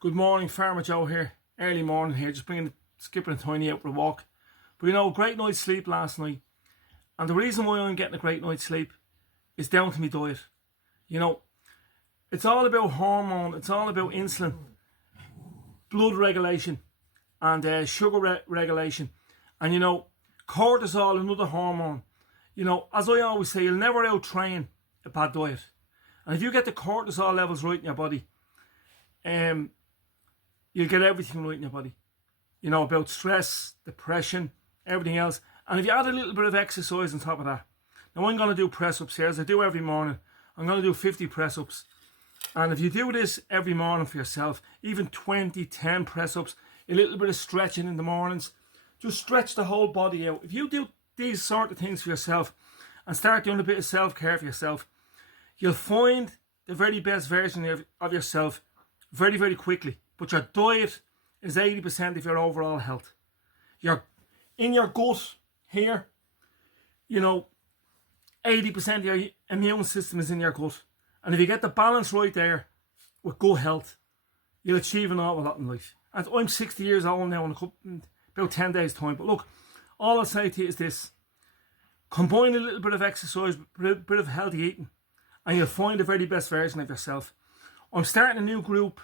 Good morning, Farmer Joe here. Early morning here, just skipping a tiny out for a walk. But great night's sleep last night. And the reason why I'm getting a great night's sleep is down to my diet. It's all about hormone, it's all about insulin, blood regulation, and sugar regulation. And cortisol, another hormone. As I always say, you'll never out-train a bad diet. And if you get the cortisol levels right in your body, you'll get everything right in your body. About stress, depression, everything else. And if you add a little bit of exercise on top of that. Now I'm going to do press-ups here, as I do every morning. I'm going to do 50 press-ups. And if you do this every morning for yourself, even 20, 10 press-ups, a little bit of stretching in the mornings, just stretch the whole body out. If you do these sort of things for yourself and start doing a bit of self-care for yourself, you'll find the very best version of yourself very, very quickly. But your diet is 80% of your overall health. In your gut here, 80% of your immune system is in your gut. And if you get the balance right there with good health, you'll achieve an awful lot in life. And I'm 60 years old now in about 10 days' time. But look, all I'll say to you is this. Combine a little bit of exercise, a bit of healthy eating, and you'll find the very best version of yourself. I'm starting a new group,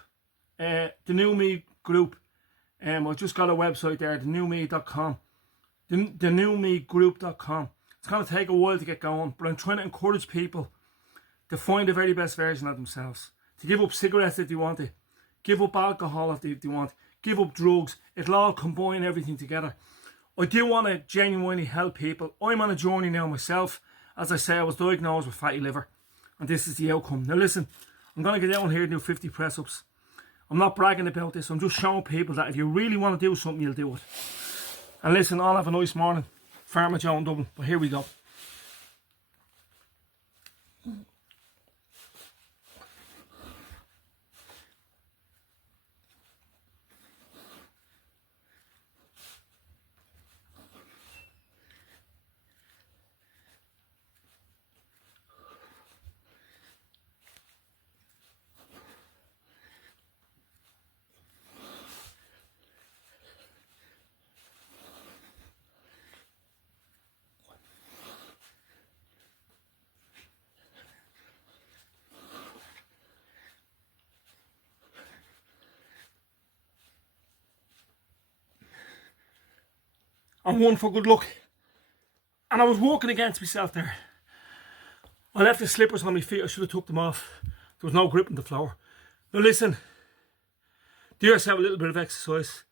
the New Me group. I've just got a website there, thenewme.com. thenewmegroup.com. It's going to take a while to get going, but I'm trying to encourage people to find the very best version of themselves. To give up cigarettes if they want to. Give up alcohol if they want. Give up drugs. It'll all combine everything together. I do want to genuinely help people. I'm on a journey now myself. As I say, I was diagnosed with fatty liver. And this is the outcome. Now listen, I'm going to get down here and do 50 press-ups. I'm not bragging about this. I'm just showing people that if you really want to do something, you'll do it. And listen, I'll have a nice morning. Farmer Joe in Dublin. But here we go. And one for good luck. And I was walking against myself there. I left the slippers on my feet. I should have took them off. There was no grip on the floor. Now listen. Do yourself a little bit of exercise.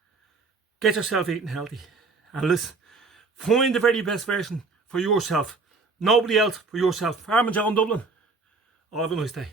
Get yourself eating healthy. And listen. Find the very best version for yourself. Nobody else, for yourself. Farmer Joe in Dublin. Have a nice day.